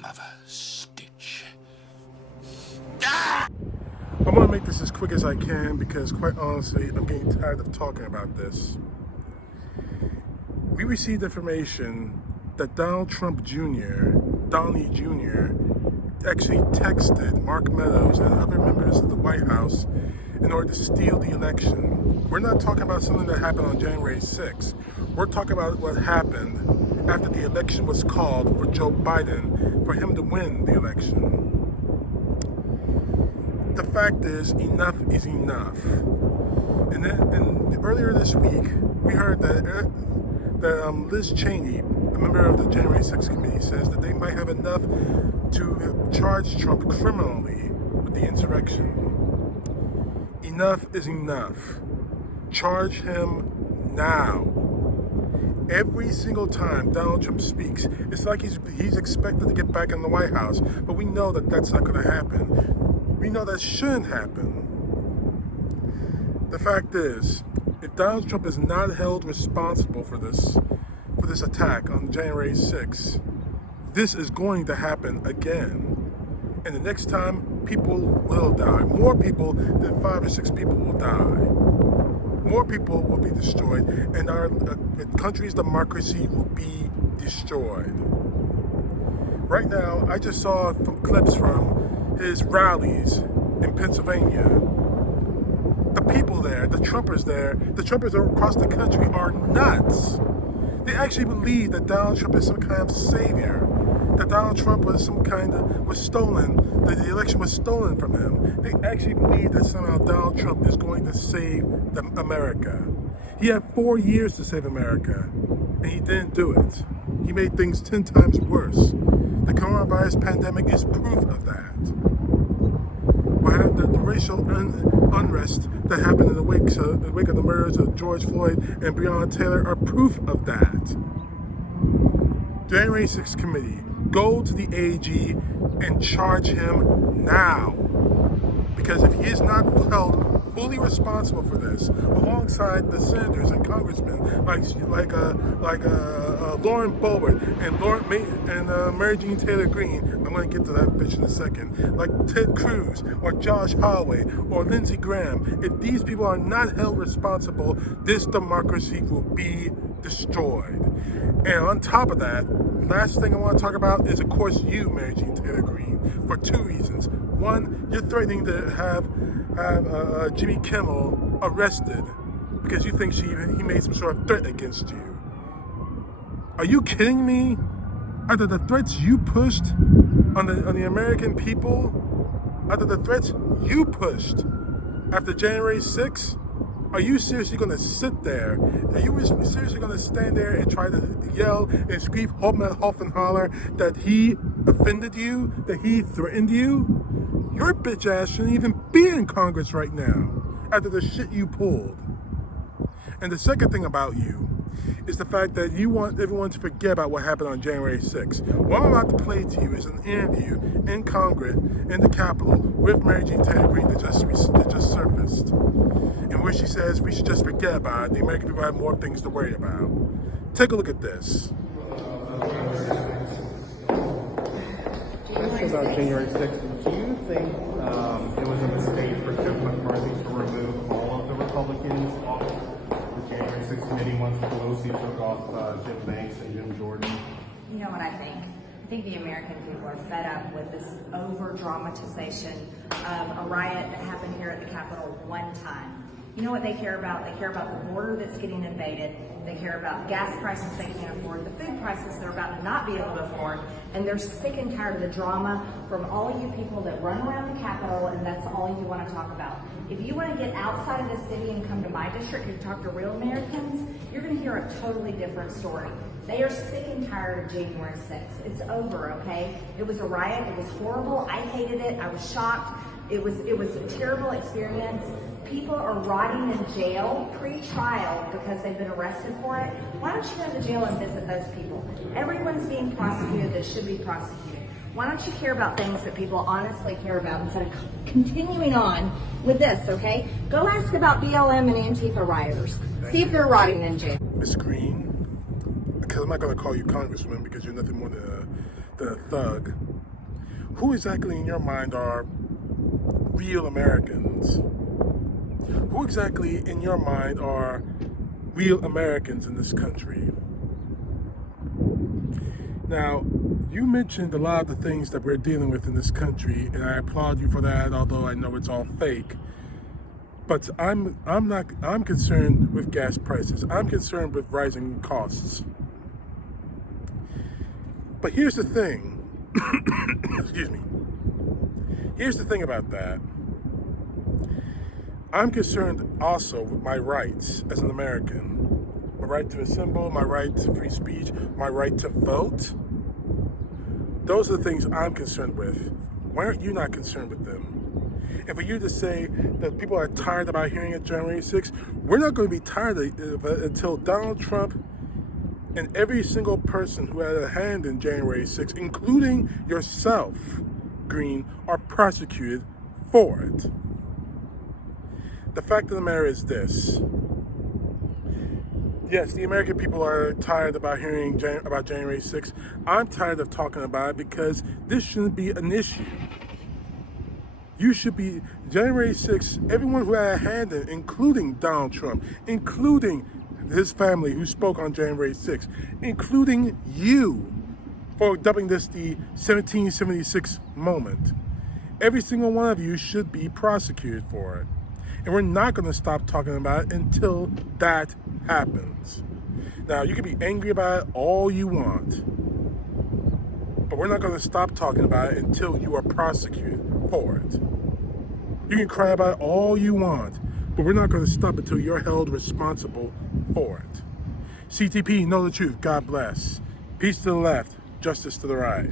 mother stitch. I'm going to make this as quick as I can because, quite honestly, I'm getting tired of talking about this. We received information that Donald Trump Jr., Donnie Jr., actually texted Mark Meadows and other members of the White House in order to steal the election. We're not talking about something that happened on January 6th. We're talking about what happened after the election was called for Joe Biden for him to win the election. The fact is, enough is enough. And earlier this week, we heard that Liz Cheney, a member of the January 6th committee, says that they might have enough to charge Trump criminally with the insurrection. Enough is enough. Charge him now. Every single time Donald Trump speaks, it's like he's expected to get back in the White House, but we know that that's not going to happen. We know that shouldn't happen. The fact is, if Donald Trump is not held responsible for this attack on January 6th, this is going to happen again. And the next time, people will die. More people than 5 or 6 people will die. More people will be destroyed, and our country's democracy will be destroyed. Right now, I just saw clips from his rallies in Pennsylvania. The people there, the Trumpers across the country are nuts. They actually believe that Donald Trump is some kind of savior, that Donald Trump was stolen, that the election was stolen from him. They actually believe that somehow Donald Trump is going to save America. He had 4 years to save America, and he didn't do it. He made things 10 times worse. The coronavirus pandemic is proof of that. The racial unrest that happened in the wake of the murders of George Floyd and Breonna Taylor are proof of that. January 6th committee, go to the AG and charge him now. Because if he is not held fully responsible for this, alongside the senators and congressmen like Lauren Boebert and Marjorie Taylor Greene, I'm going to get to that bitch in a second, like Ted Cruz or Josh Holloway or Lindsey Graham, if these people are not held responsible, this democracy will be destroyed. And on top of that, last thing I want to talk about is, of course, you, Marjorie Taylor Greene, for 2 reasons. One, you're threatening to have Jimmy Kimmel arrested because you think he made some sort of threat against you. Are you kidding me? After the threats you pushed on the American people, after the threats you pushed after January 6th, are you seriously going to sit there? Are you seriously going to stand there and try to yell and scream, huff and holler that he offended you, that he threatened you? Your bitch ass shouldn't even be in Congress right now after the shit you pulled. And the second thing about you is the fact that you want everyone to forget about what happened on January 6th. What I'm about to play to you is an interview in Congress, in the Capitol, with Marjorie Taylor Greene that just surfaced, in which she says we should just forget about it. The American people have more things to worry about. Take a look at this. About January 6th, do you think it was a mistake for Kevin McCarthy to remove all of the Republicans off the January 6th committee once Pelosi took off Jim Banks and Jim Jordan? You know what I think? I think the American people are fed up with this over-dramatization of a riot that happened here at the Capitol one time. You know what they care about? They care about the border that's getting invaded. They care about gas prices they can't afford, the food prices they're about to not be able to afford, and they're sick and tired of the drama from all of you people that run around the Capitol, and that's all you want to talk about. If you want to get outside of the city and come to my district and talk to real Americans, you're going to hear a totally different story. They are sick and tired of January 6th. It's over, okay? It was a riot. It was horrible. I hated it. I was shocked. It was a terrible experience. People are rotting in jail pre-trial because they've been arrested for it. Why don't you go to jail and visit those people? Everyone's being prosecuted that should be prosecuted. Why don't you care about things that people honestly care about instead of continuing on with this, okay? Go ask about BLM and Antifa rioters. See if they're rotting in jail. Ms. Greene, because I'm not going to call you congressman because you're nothing more than a thug. Who exactly in your mind are real Americans? Who exactly in your mind are real Americans in this country? Now, you mentioned a lot of the things that we're dealing with in this country, and I applaud you for that, although I know it's all fake. But I'm concerned with gas prices. I'm concerned with rising costs. But here's the thing. Excuse me. Here's the thing about that. I'm concerned also with my rights as an American. My right to assemble, my right to free speech, my right to vote. Those are the things I'm concerned with. Why aren't you not concerned with them? And for you to say that people are tired about hearing it January 6th, we're not going to be tired of it until Donald Trump and every single person who had a hand in January 6th, including yourself, Greene, are prosecuted for it. The fact of the matter is this. Yes, the American people are tired about hearing about January 6th. I'm tired of talking about it because this shouldn't be an issue. You should be, January 6th, everyone who had a hand in, including Donald Trump, including his family who spoke on January 6th, including you for dubbing this the 1776 moment. Every single one of you should be prosecuted for it. And we're not going to stop talking about it until that happens. Now, you can be angry about it all you want, but we're not going to stop talking about it until you are prosecuted for it. You can cry about it all you want, but we're not going to stop until you're held responsible for it. CTP, know the truth. God bless. Peace to the left, justice to the right.